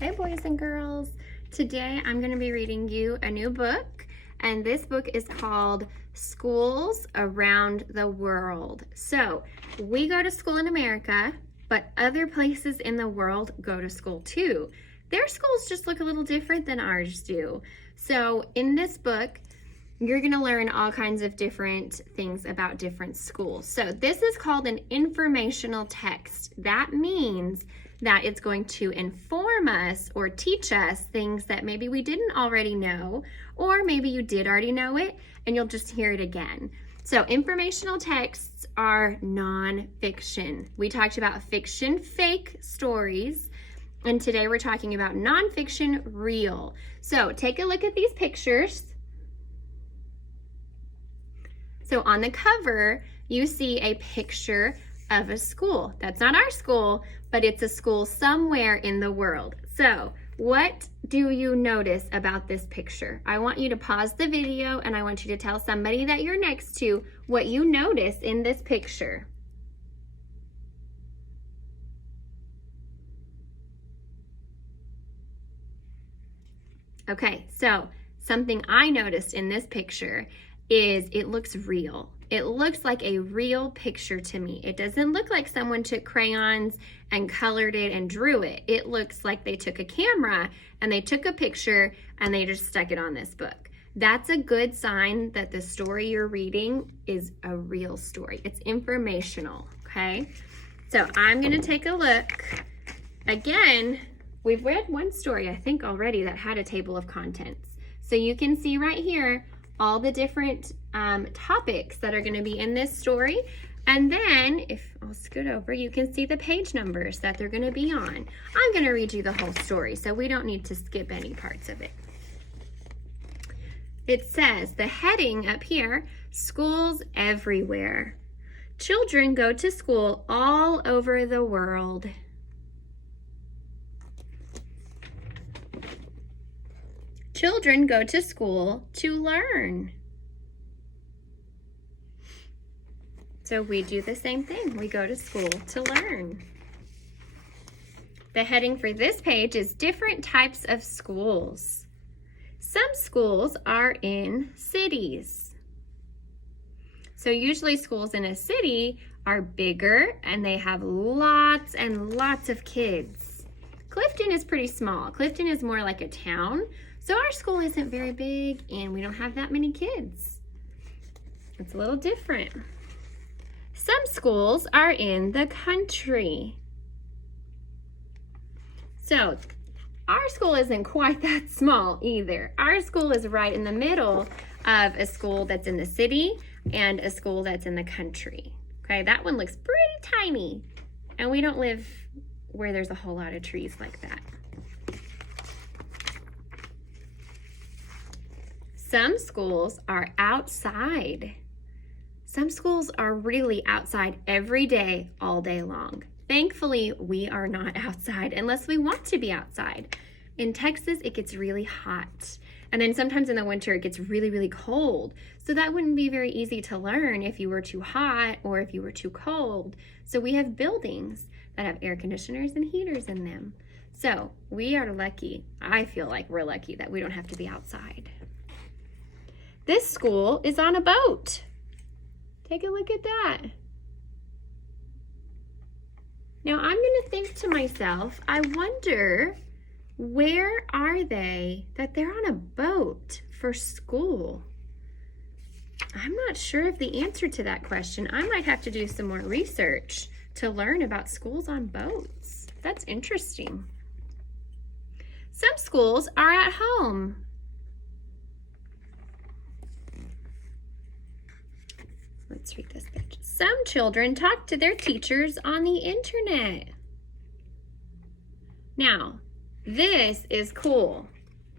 Hey boys and girls, today I'm going to be reading you a new book, and this book is called Schools Around the World. So we go to school in America, but other places in the world go to school too. Their schools just look a little different than ours do. So in this book, you're going to learn all kinds of different things about different schools. So this is called an informational text. That means that it's going to inform us or teach us things that maybe we didn't already know, or maybe you did already know it and you'll just hear it again. So informational texts are nonfiction. We talked about fiction, fake stories, and today we're talking about nonfiction, real. So take a look at these pictures. So on the cover, you see a picture of a school. That's not our school, but it's a school somewhere in the world. So what do you notice about this picture? I want you to pause the video and I want you to tell somebody that you're next to what you notice in this picture. Okay, so something I noticed in this picture is it looks real. It looks like a real picture to me. It doesn't look like someone took crayons and colored it and drew it. It looks like they took a camera and they took a picture and they just stuck it on this book. That's a good sign that the story you're reading is a real story. It's informational, okay? So I'm gonna take a look. Again, we've read one story, I think already, that had a table of contents. So you can see right here all the different topics that are going to be in this story. And then, if I'll scoot over, you can see the page numbers that they're going to be on. I'm going to read you the whole story, so we don't need to skip any parts of it. It says, the heading up here, schools everywhere. Children go to school all over the world. Children go to school to learn. So we do the same thing. We go to school to learn. The heading for this page is different types of schools. Some schools are in cities. So usually schools in a city are bigger and they have lots and lots of kids. Clifton is pretty small. Clifton is more like a town. So our school isn't very big and we don't have that many kids. It's a little different. Some schools are in the country. So our school isn't quite that small either. Our school is right in the middle of a school that's in the city and a school that's in the country. Okay, that one looks pretty tiny. And we don't live where there's a whole lot of trees like that. Some schools are outside. Some schools are really outside every day, all day long. Thankfully, we are not outside unless we want to be outside. In Texas, it gets really hot. And then sometimes in the winter, it gets really, really cold. So that wouldn't be very easy to learn if you were too hot or if you were too cold. So we have buildings that have air conditioners and heaters in them. So we are lucky. I feel like we're lucky that we don't have to be outside. This school is on a boat. Take a look at that. Now I'm going to think to myself, I wonder, where are they that they're on a boat for school? I'm not sure of the answer to that question. I might have to do some more research to learn about schools on boats. That's interesting. Some schools are at home. Let's read this page. Some children talk to their teachers on the internet. Now, this is cool,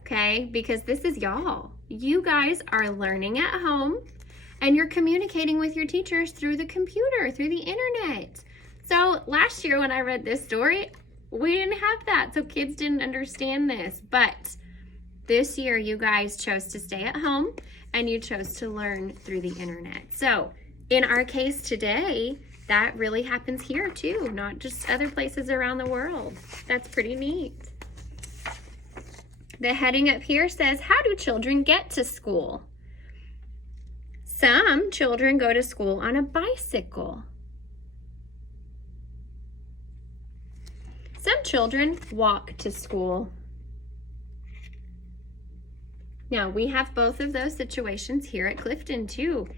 okay? Because this is y'all. You guys are learning at home and you're communicating with your teachers through the computer, through the internet. So last year when I read this story, we didn't have that, so kids didn't understand this. But this year you guys chose to stay at home and you chose to learn through the internet. So in our case today, that really happens here too, not just other places around the world. That's pretty neat. The heading up here says, how do children get to school? Some children go to school on a bicycle. Some children walk to school. Now, we have both of those situations here at Clifton too.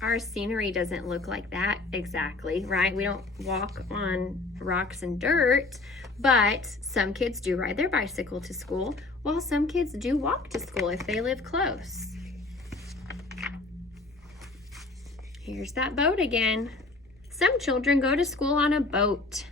Our scenery doesn't look like that exactly, right? We don't walk on rocks and dirt, but some kids do ride their bicycle to school, while some kids do walk to school if they live close. Here's that boat again. Some children go to school on a boat.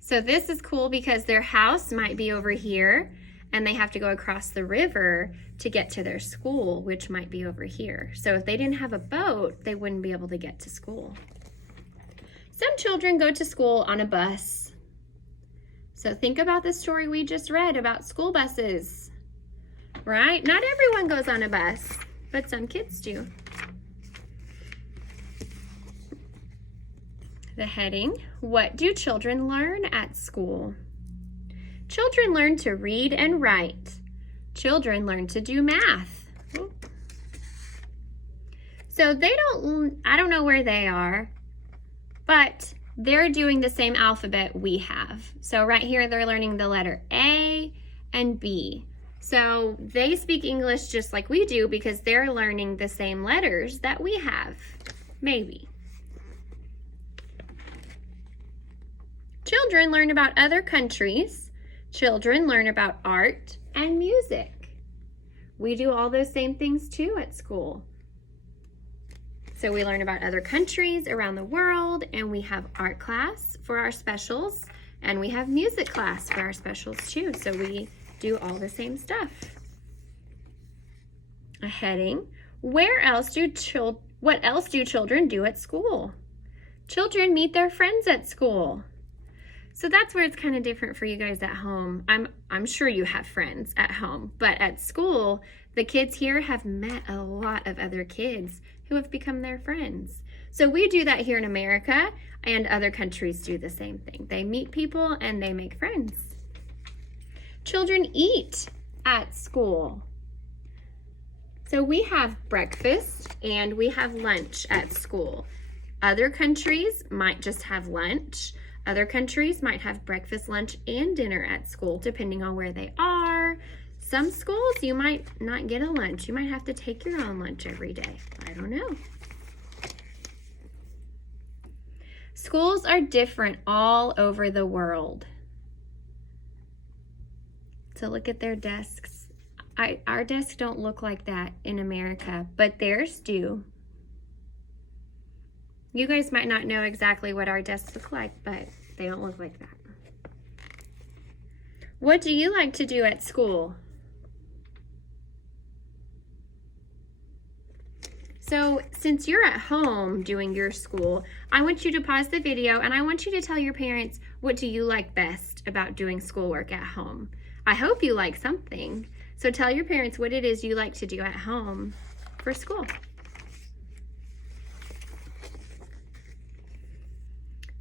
So this is cool because their house might be over here and they have to go across the river to get to their school, which might be over here. So if they didn't have a boat, they wouldn't be able to get to school. Some children go to school on a bus. So think about the story we just read about school buses, right? Not everyone goes on a bus, but some kids do. The heading, what do children learn at school? Children learn to read and write. Children learn to do math. So I don't know where they are, but they're doing the same alphabet we have. So right here, they're learning the letter A and B. So they speak English just like we do because they're learning the same letters that we have, maybe. Children learn about other countries. Children learn about art and music. We do all those same things too at school. So we learn about other countries around the world, and we have art class for our specials, and we have music class for our specials too. So we do all the same stuff. A heading, what else do children do at school? Children meet their friends at school. So that's where it's kind of different for you guys at home. I'm sure you have friends at home, but at school, the kids here have met a lot of other kids who have become their friends. So we do that here in America, and other countries do the same thing. They meet people and they make friends. Children eat at school. So we have breakfast and we have lunch at school. Other countries might just have lunch. Other countries might have breakfast, lunch, and dinner at school, depending on where they are. Some schools, you might not get a lunch. You might have to take your own lunch every day. I don't know. Schools are different all over the world. So look at their desks. Our desks don't look like that in America, but theirs do. You guys might not know exactly what our desks look like, but they don't look like that. What do you like to do at school? So since you're at home doing your school, I want you to pause the video and I want you to tell your parents, what do you like best about doing schoolwork at home? I hope you like something. So tell your parents what it is you like to do at home for school.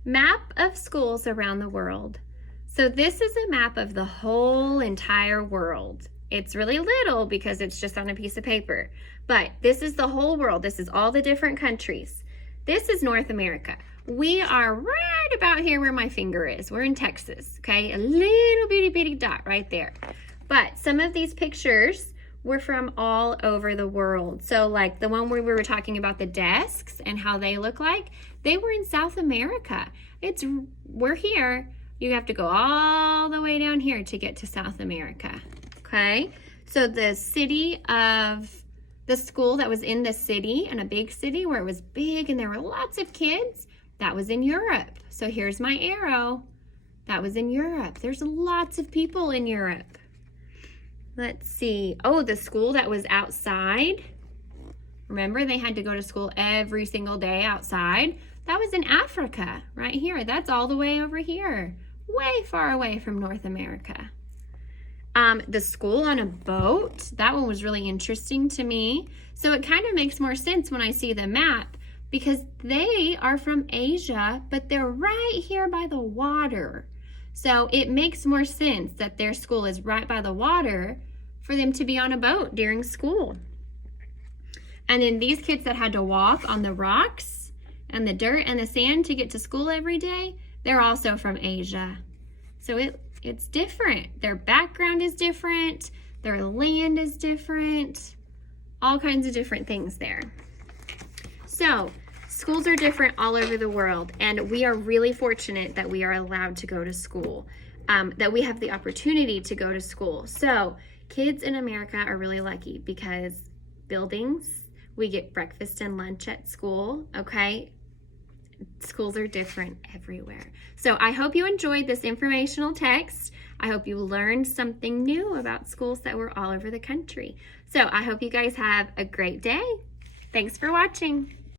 Map of schools around the world. So this is a map of the whole entire world. It's really little because it's just on a piece of paper, but this is the whole world. This is all the different countries. This is North America. We are right about here where my finger is. We're in Texas, okay? A little bitty dot right there. But some of these pictures were from all over the world. So like the one where we were talking about the desks and how they look like, they were in South America. We're here. You have to go all the way down here to get to South America, okay? So the school that was in the city, in a big city where it was big and there were lots of kids, that was in Europe. So here's my arrow. That was in Europe. There's lots of people in Europe. Let's see. Oh, the school that was outside. Remember, they had to go to school every single day outside. That was in Africa, right here. That's all the way over here, way far away from North America. The school on a boat, that one was really interesting to me. So it kind of makes more sense when I see the map because they are from Asia, but they're right here by the water. So it makes more sense that their school is right by the water for them to be on a boat during school. And then these kids that had to walk on the rocks and the dirt and the sand to get to school every day, they're also from Asia. So it's different. Their background is different. Their land is different. All kinds of different things there. So schools are different all over the world, and we are really fortunate that we are allowed to go to school, that we have the opportunity to go to school. So kids in America are really lucky because buildings, we get breakfast and lunch at school, okay? Schools are different everywhere. So I hope you enjoyed this informational text. I hope you learned something new about schools that were all over the country. So I hope you guys have a great day. Thanks for watching.